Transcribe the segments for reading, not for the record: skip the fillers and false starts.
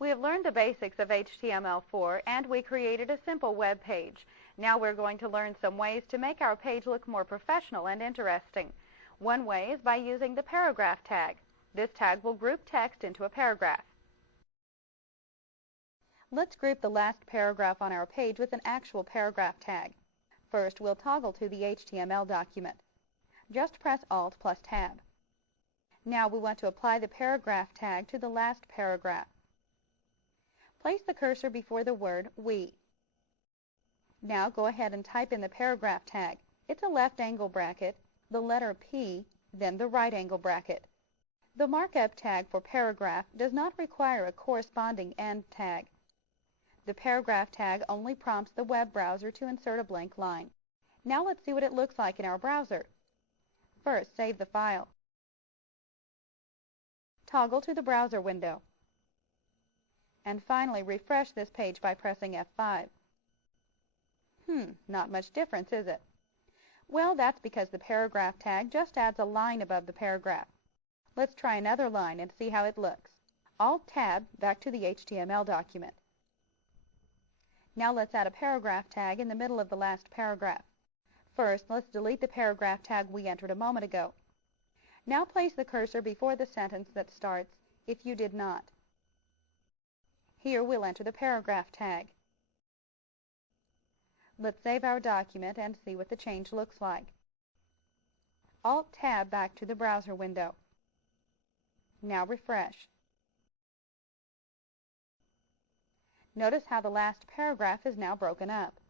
We have learned the basics of HTML4 and we created a simple web page. Now we're going to learn some ways to make our page look more professional and interesting. One way is by using the paragraph tag. This tag will group text into a paragraph. Let's group the last paragraph on our page with an actual paragraph tag. First, we'll toggle to the HTML document. Just press Alt plus Tab. Now we want to apply the paragraph tag to the last paragraph. Place the cursor before the word we. Now go ahead and type in the paragraph tag. It's a left angle bracket, the letter P, then the right angle bracket. The markup tag for paragraph does not require a corresponding end tag. The paragraph tag only prompts the web browser to insert a blank line. Now let's see what it looks like in our browser. First, save the file. Toggle to the browser window. And finally, refresh this page by pressing F5. Not much difference, is it? Well, that's because the paragraph tag just adds a line above the paragraph. Let's try another line and see how it looks. Alt-Tab back to the HTML document. Now let's add a paragraph tag in the middle of the last paragraph. First, let's delete the paragraph tag we entered a moment ago. Now place the cursor before the sentence that starts, "If you did not." Here we'll enter the paragraph tag. Let's save our document and see what the change looks like. Alt-Tab back to the browser window. Now refresh. Notice how the last paragraph is now broken up.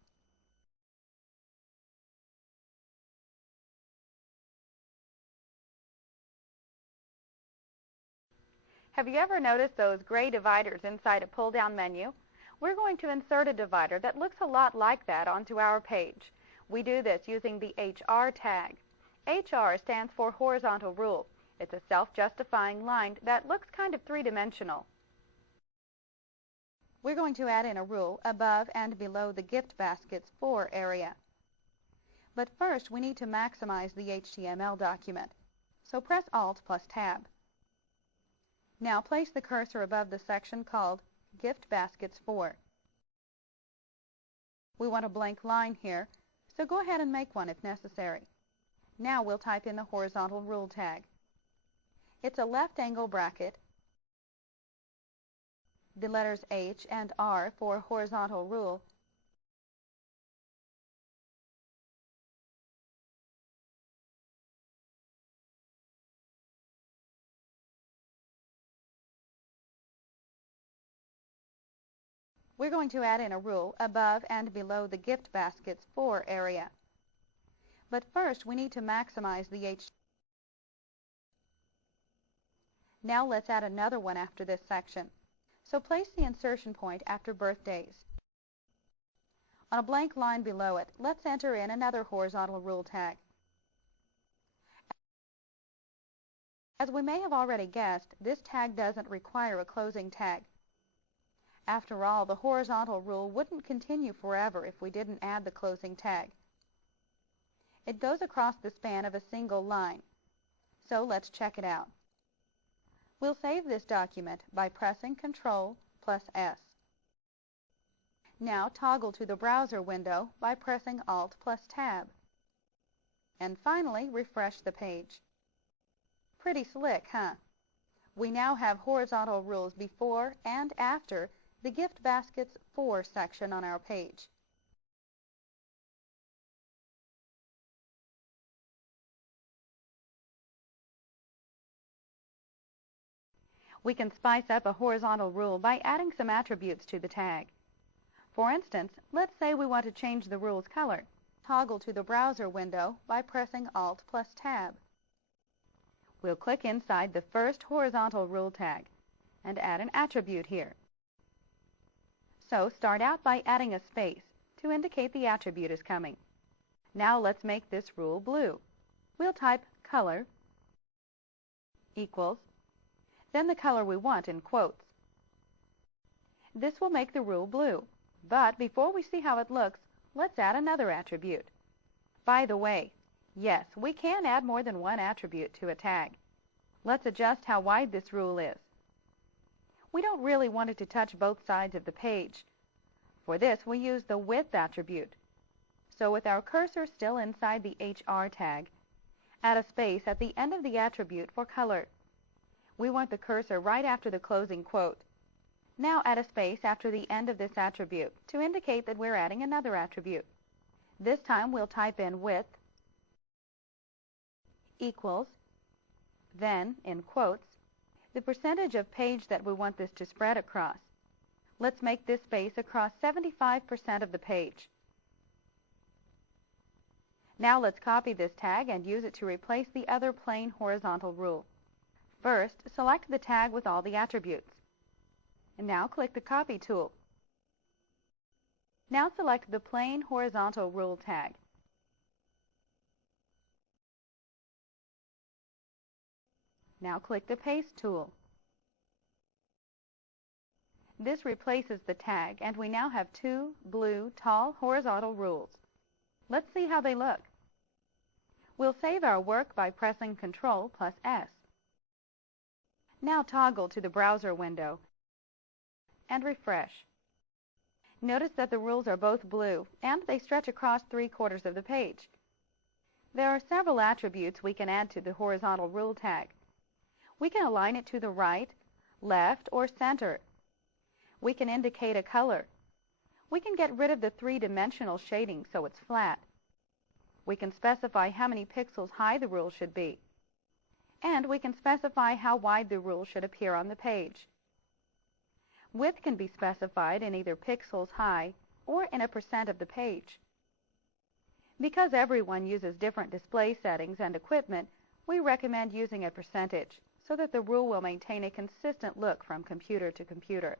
Have you ever noticed those gray dividers inside a pull-down menu? We're going to insert a divider that looks a lot like that onto our page. We do this using the HR tag. HR stands for horizontal rule. It's a self-justifying line that looks kind of three-dimensional. We're going to add in a rule above and below the gift baskets for area. But first, we need to maximize the HTML document. So press Alt plus Tab. Now place the cursor above the section called Gift Baskets For. We want a blank line here, so go ahead and make one if necessary. Now we'll type in the horizontal rule tag. It's a left angle bracket, the letters H and R for horizontal rule, we're going to add in a rule above and below the gift baskets for area. But first, we need to maximize the H. Now let's add another one after this section. So place the insertion point after birthdays. On a blank line below it, let's enter in another horizontal rule tag. As we may have already guessed, this tag doesn't require a closing tag. After all, the horizontal rule wouldn't continue forever if we didn't add the closing tag. It goes across the span of a single line. So let's check it out. We'll save this document by pressing Ctrl plus S. Now toggle to the browser window by pressing Alt plus Tab. And finally, refresh the page. Pretty slick, huh? We now have horizontal rules before and after the Gift Baskets For section on our page. We can spice up a horizontal rule by adding some attributes to the tag. For instance, let's say we want to change the rule's color. Toggle to the browser window by pressing Alt plus Tab. We'll click inside the first horizontal rule tag and add an attribute here. So start out by adding a space to indicate the attribute is coming. Now let's make this rule blue. We'll type color equals, then the color we want in quotes. This will make the rule blue. But before we see how it looks, let's add another attribute. By the way, yes, we can add more than one attribute to a tag. Let's adjust how wide this rule is. We don't really want it to touch both sides of the page. For this, we use the width attribute. So with our cursor still inside the HR tag, add a space at the end of the attribute for color. We want the cursor right after the closing quote. Now add a space after the end of this attribute to indicate that we're adding another attribute. This time we'll type in width equals, then, in quotes, the percentage of page that we want this to spread across. Let's make this space across 75% of the page. Now let's copy this tag and use it to replace the other plain horizontal rule. First, select the tag with all the attributes. And now click the Copy tool. Now select the plain horizontal rule tag. Now click the Paste tool. This replaces the tag, and we now have two blue, tall, horizontal rules. Let's see how they look. We'll save our work by pressing Ctrl plus S. Now toggle to the browser window and refresh. Notice that the rules are both blue, and they stretch across 3/4 of the page. There are several attributes we can add to the horizontal rule tag. We can align it to the right, left, or center. We can indicate a color. We can get rid of the three-dimensional shading so it's flat. We can specify how many pixels high the rule should be. And we can specify how wide the rule should appear on the page. Width can be specified in either pixels high or in a % of the page. Because everyone uses different display settings and equipment, we recommend using a percentage so that the rule will maintain a consistent look from computer to computer.